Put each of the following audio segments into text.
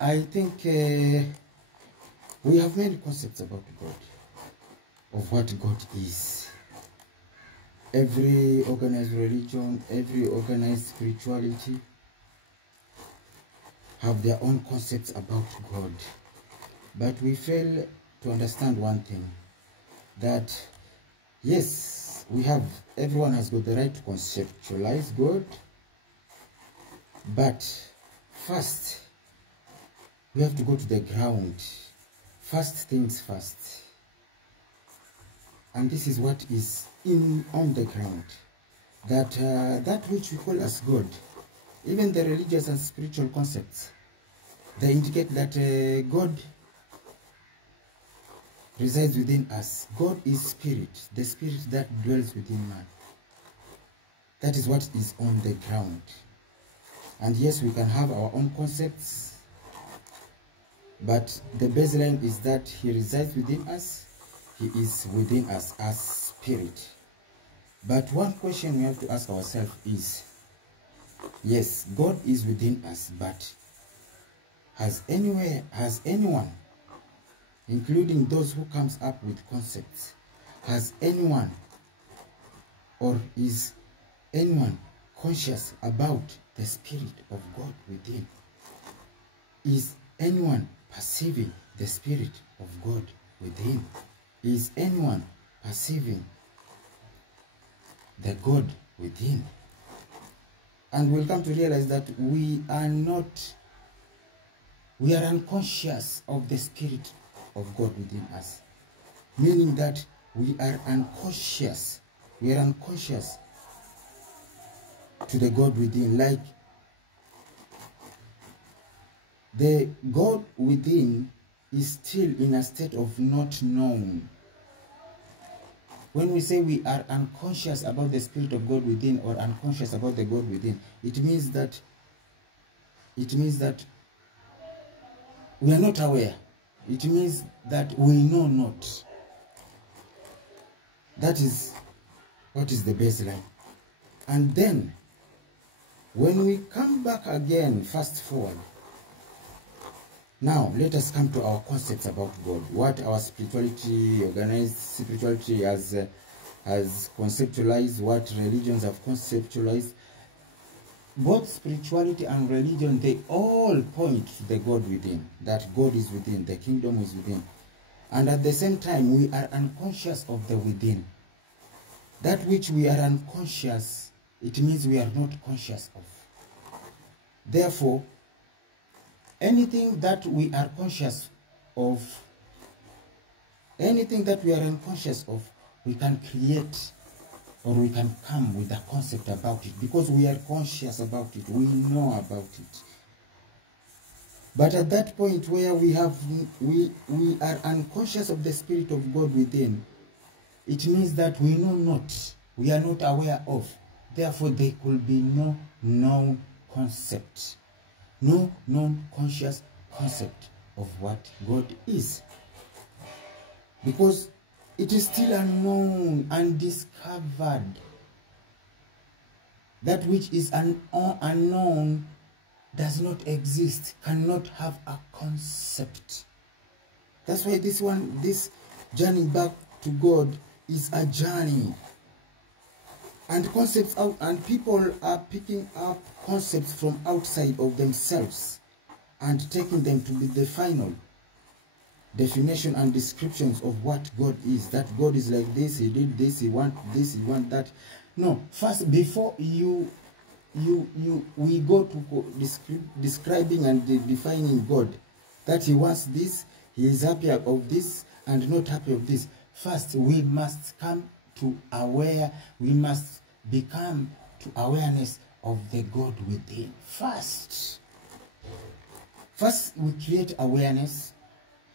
I think we have many concepts about God, of what God is. Every organized religion, every organized spirituality have their own concepts about God. But we fail to understand one thing, that yes, everyone has got the right to conceptualize God, but first, we have to go to the ground. First things first. And this is what is on the ground. That which we call as God, even the religious and spiritual concepts, they indicate that God resides within us. God is spirit, the spirit that dwells within man. That is what is on the ground. And yes, we can have our own concepts, but the baseline is that he resides within us. He is within us as spirit. But one question we have to ask ourselves is, yes, God is within us, but has anyone, including those who comes up with concepts, has anyone, or is anyone conscious about the spirit of God within? Is anyone perceiving the spirit of God within? Is anyone perceiving the God within? And we'll come to realize that we are unconscious of the spirit of God within us. Meaning that we are unconscious to the God within. Like the God within is still in a state of not known. When we say we are unconscious about the spirit of God within, or unconscious about the God within, it means that we are not aware. It means that we know not. That is what is the baseline. And then when we come back again, fast forward, now let us come to our concepts about God. What our spirituality, organized spirituality has conceptualized, what religions have conceptualized. Both spirituality and religion, they all point to the God within, that God is within, the kingdom is within. And at the same time, we are unconscious of the within. That which we are unconscious, it means we are not conscious of. Therefore, anything that we are conscious of, anything that we are unconscious of, we can create, or we can come with a concept about it, because we are conscious about it, we know about it. But at that point where we are unconscious of the spirit of God within, it means that we know not, we are not aware of. Therefore, there could be no known concept, no known conscious concept of what God is, because it is still unknown, undiscovered. That which is unknown does not exist, cannot have a concept. That's why this journey back to God is a journey. And concepts out, and people are picking up concepts from outside of themselves and taking them to be the final definition and descriptions of what God is. That God is like this, he did this, he want this, he want that. No, first, before we go to describing and defining God, that he wants this, he is happy of this and not happy of this. First, we must come to we must become to awareness of the God within. First we create awareness,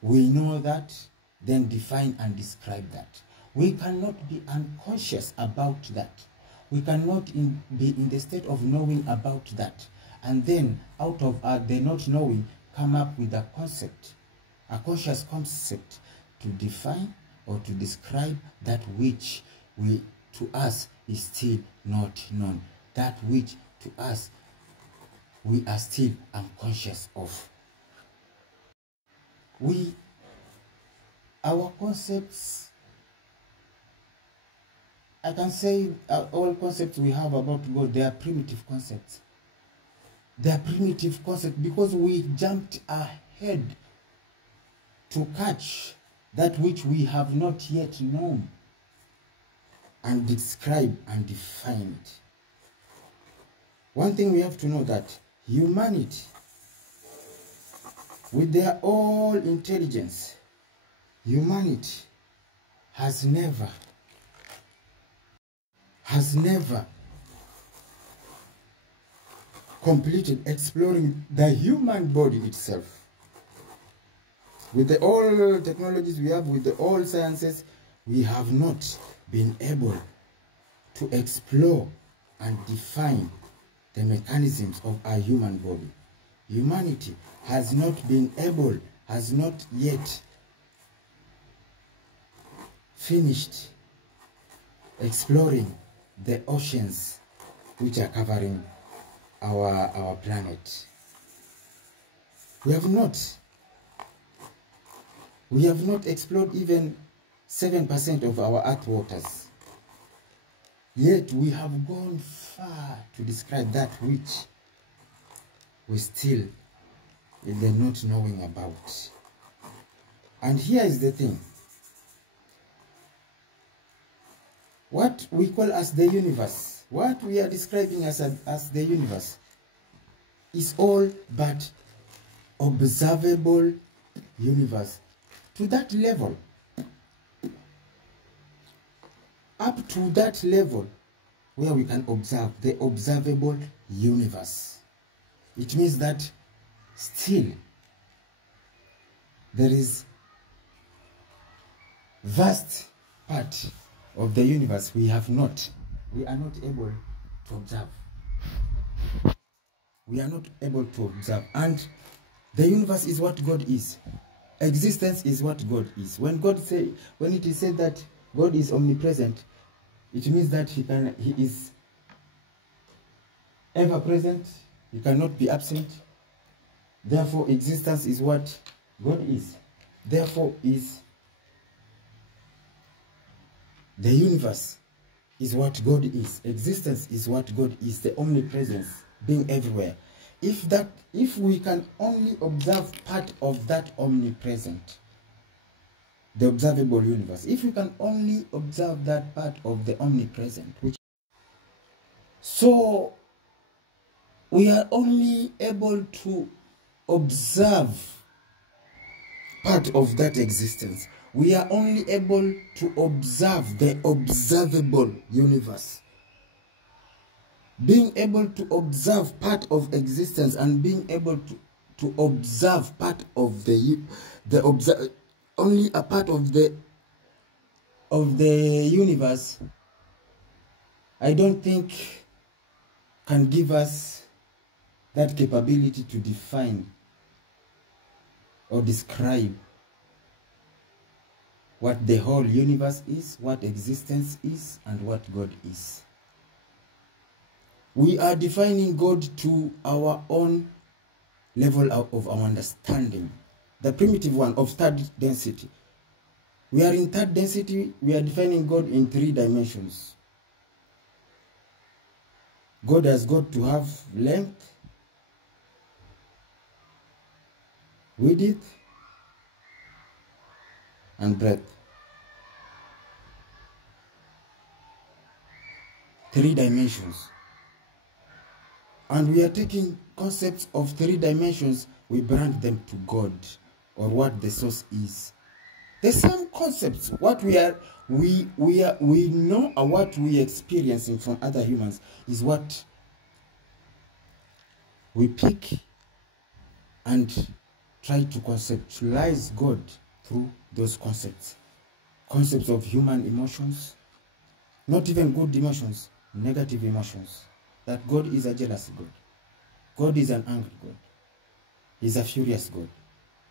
we know that, then define and describe that. We cannot be unconscious about that. We cannot be in the state of knowing about that, and then out of the not knowing, come up with a concept, a conscious concept to define or to describe that which to us is still not known, that which to us we are still unconscious of. Our concepts, I can say all concepts we have about God, they are primitive concepts. They are primitive concepts because we jumped ahead to catch that which we have not yet known and describe and define it. One thing we have to know, that humanity, with their all intelligence, humanity has never completed exploring the human body itself. With the all technologies we have, with the all sciences, we have not been able to explore and define the mechanisms of our human body. Humanity has not been able, has not yet finished exploring the oceans which are covering our planet. We have not explored even 7% of our earth waters. Yet we have gone far to describe that which we still are not knowing about. And here is the thing. What we call as the universe, what we are describing as the universe, is all but observable universe. To that level, up to that level where we can observe the observable universe, it means that still there is vast part of the universe we are not able to observe. We are not able to observe. And the universe is what God is. Existence is what God is. When it is said that God is omnipresent, it means that he is ever present. He cannot be absent. Therefore, existence is what God is. Therefore, the universe is what God is. Existence is what God is. The omnipresence, being everywhere. If we can only observe part of that omnipresent, the observable universe, if we can only observe that part of the omnipresent, so we are only able to observe part of that existence. We are only able to observe the observable universe. Being able to observe part of existence and being able to observe part of only a part of the universe, I don't think can give us that capability to define or describe what the whole universe is, what existence is, and what God is. We are defining God to our own level of our understanding. The primitive one of third density. We are in third density, we are defining God in 3 dimensions. God has got to have length, width, and breadth. 3 dimensions. And we are taking concepts of 3 dimensions, we brand them to God, or what the source is. The same concepts, what we know and what we are experiencing from other humans is what we pick and try to conceptualize God through those concepts. Concepts of human emotions, not even good emotions, negative emotions. That God is a jealous God. God is an angry God. He's a furious God.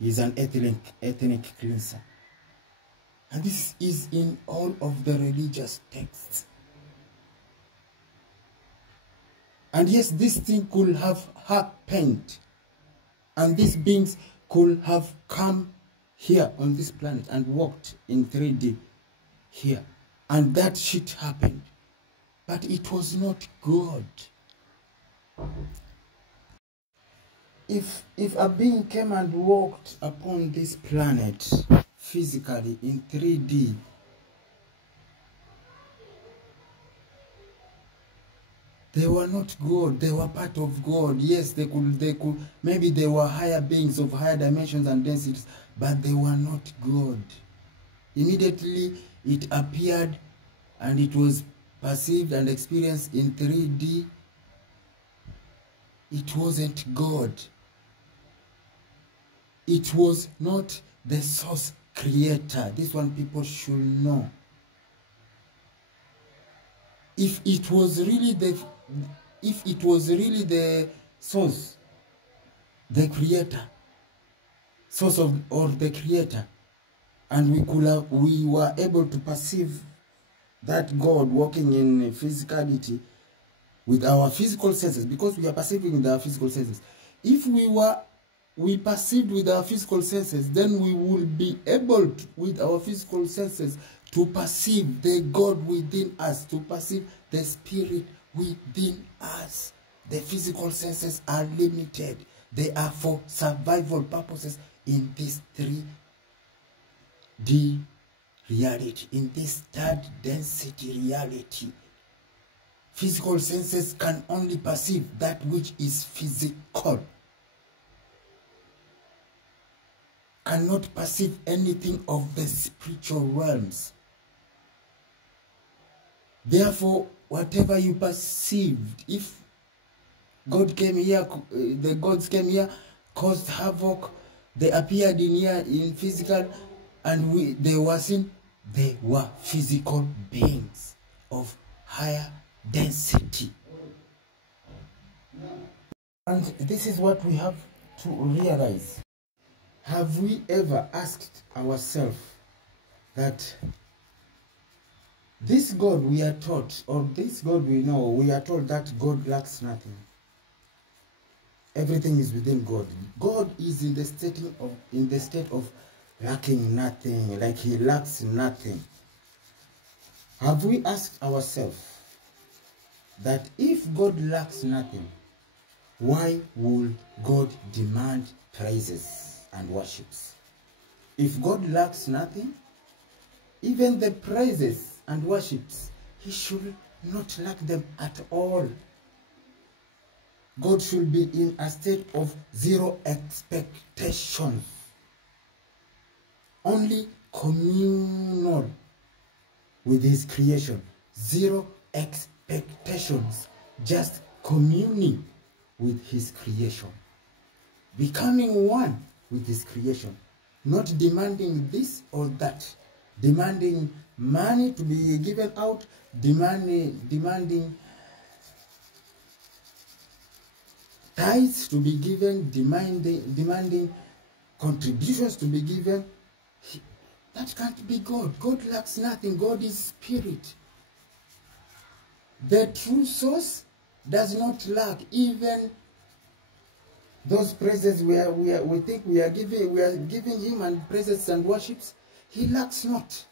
He's an ethnic cleanser. And this is in all of the religious texts. And yes, this thing could have happened. And these beings could have come here on this planet and walked in 3D here. And that shit happened. But it was not God. If a being came and walked upon this planet physically in 3D, they were not God, they were part of God. Yes, they could, maybe they were higher beings of higher dimensions and densities, but they were not God. Immediately it appeared and it was perceived and experienced in 3D. It wasn't God. It was not the source creator. This one people should know. If it was really the source, the creator, source of or the creator, and we were able to perceive that God walking in physicality with our physical senses, because we are perceiving with our physical senses. If we perceived with our physical senses, then we will be able to, with our physical senses, to perceive the God within us, to perceive the spirit within us. The physical senses are limited. They are for survival purposes in this 3D reality, in this third density reality. Physical senses can only perceive that which is physical. Cannot perceive anything of the spiritual realms. Therefore, whatever you perceived, if God came here, the gods came here, caused havoc, they appeared in here in physical, and they were seen, they were physical beings of higher density. And this is what we have to realize. Have we ever asked ourselves that this God we are taught, or this God we know, we are told that God lacks nothing. Everything is within God. God is in the state of lacking nothing, like he lacks nothing. Have we asked ourselves that if God lacks nothing, why would God demand praises and worships? If God lacks nothing, even the praises and worships, he should not lack them at all. God should be in a state of zero expectations, only communal with his creation. Zero expectations, just communing with his creation, becoming one with his creation, not demanding this or that, demanding money to be given out, demanding tithes to be given, demanding contributions to be given. That can't be God. God lacks nothing. God is spirit. The true source does not lack. Even those praises we think we are giving him, and praises and worships, he lacks not.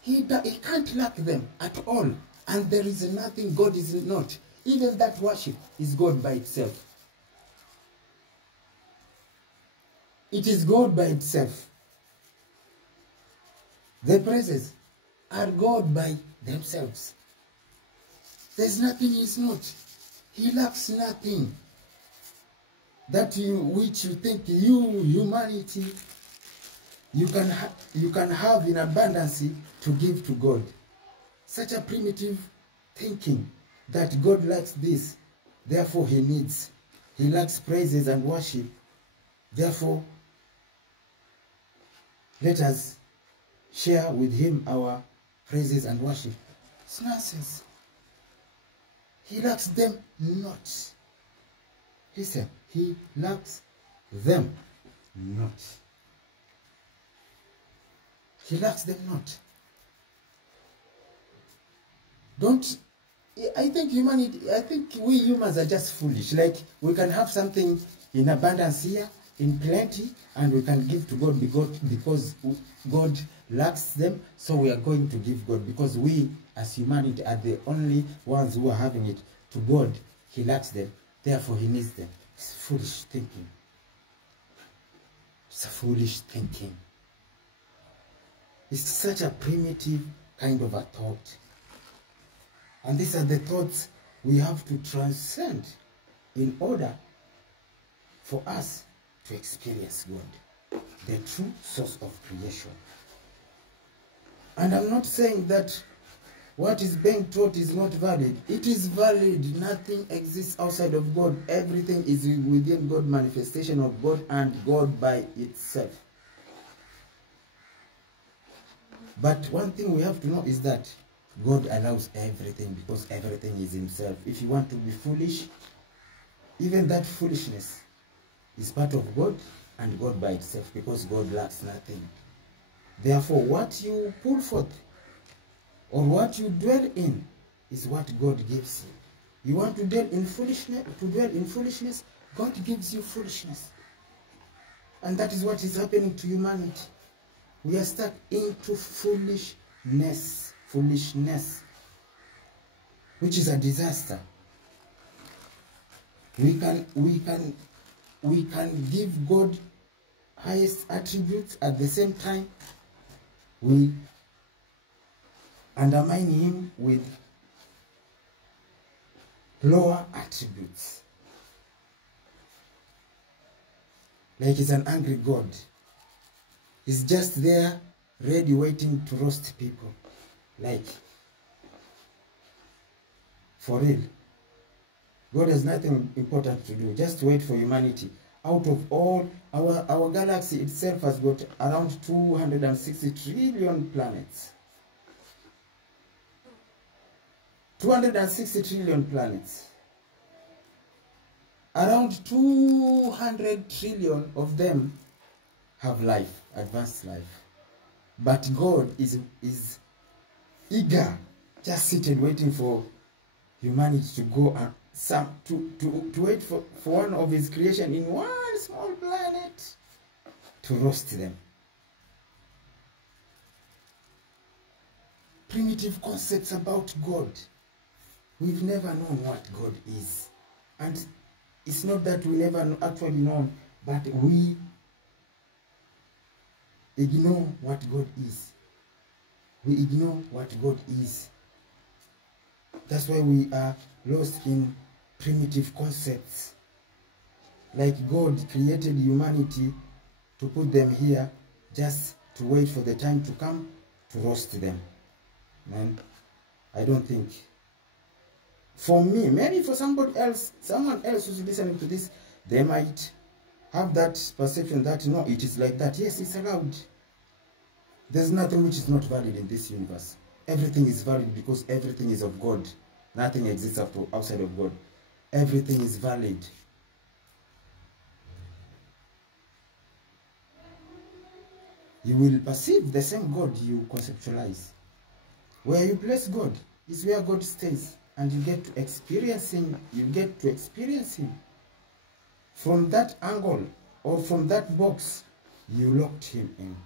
He can't lack them at all. And there is nothing God is not. Even that worship is God by itself. It is God by itself. The praises are God by themselves. There's nothing he is not. He lacks nothing. That which you think humanity, you can have in abundance to give to God. Such a primitive thinking that God lacks this, therefore he lacks praises and worship, therefore let us share with him our praises and worship. It's nonsense. He lacks them not. Listen, he lacks them not. He lacks them not. Don't I think we humans are just foolish. Like, we can have something in abundance here, in plenty, and we can give to God because God lacks them, so we are going to give God, because we as humanity are the only ones who are having it. To God, he lacks them, therefore he needs them. It's foolish thinking. It's a foolish thinking. It's such a primitive kind of a thought. And these are the thoughts we have to transcend in order for us to experience God, the true source of creation. And I'm not saying that what is being taught is not valid. It is valid. Nothing exists outside of God. Everything is within God, manifestation of God and God by itself. But one thing we have to know is that God allows everything because everything is himself. If you want to be foolish, even that foolishness is part of God and God by itself, because God lacks nothing. Therefore, what you pull forth or what you dwell in is what God gives you. You want to dwell in foolishness, God gives you foolishness. And that is what is happening to humanity. We are stuck into foolishness, which is a disaster. We can give God highest attributes, at the same time we undermine him with lower attributes. Like he's an angry God. He's just there, ready, waiting to roast people. Like, for real. God has nothing important to do. Just wait for humanity. Out of all, our galaxy itself has got around 260 trillion planets. 260 trillion planets. Around 200 trillion of them have life, advanced life. But God is eager, just sitting waiting for humanity to go and to wait for one of his creation in one small planet to roast them. Primitive concepts about God. We've never known what God is. And it's not that we never actually know, but we ignore what God is. We ignore what God is. That's why we are lost in primitive concepts. Like God created humanity to put them here just to wait for the time to come to roast them. Man, I don't think. For me, maybe for someone else who's listening to this, they might have that perception that, no, it is like that. Yes, it's allowed. There's nothing which is not valid in this universe. Everything is valid because everything is of God. Nothing exists outside of God. Everything is valid. You will perceive the same God you conceptualize. Where you place God is where God stays, and you get to experience him. You get to experience him. From that angle or from that box, you locked him in.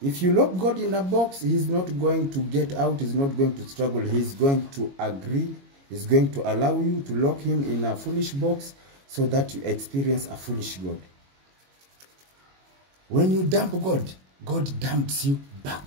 If you lock God in a box, he's not going to get out, he's not going to struggle, he's going to agree, he's going to allow you to lock him in a foolish box so that you experience a foolish God. When you dump God, God dumps you back.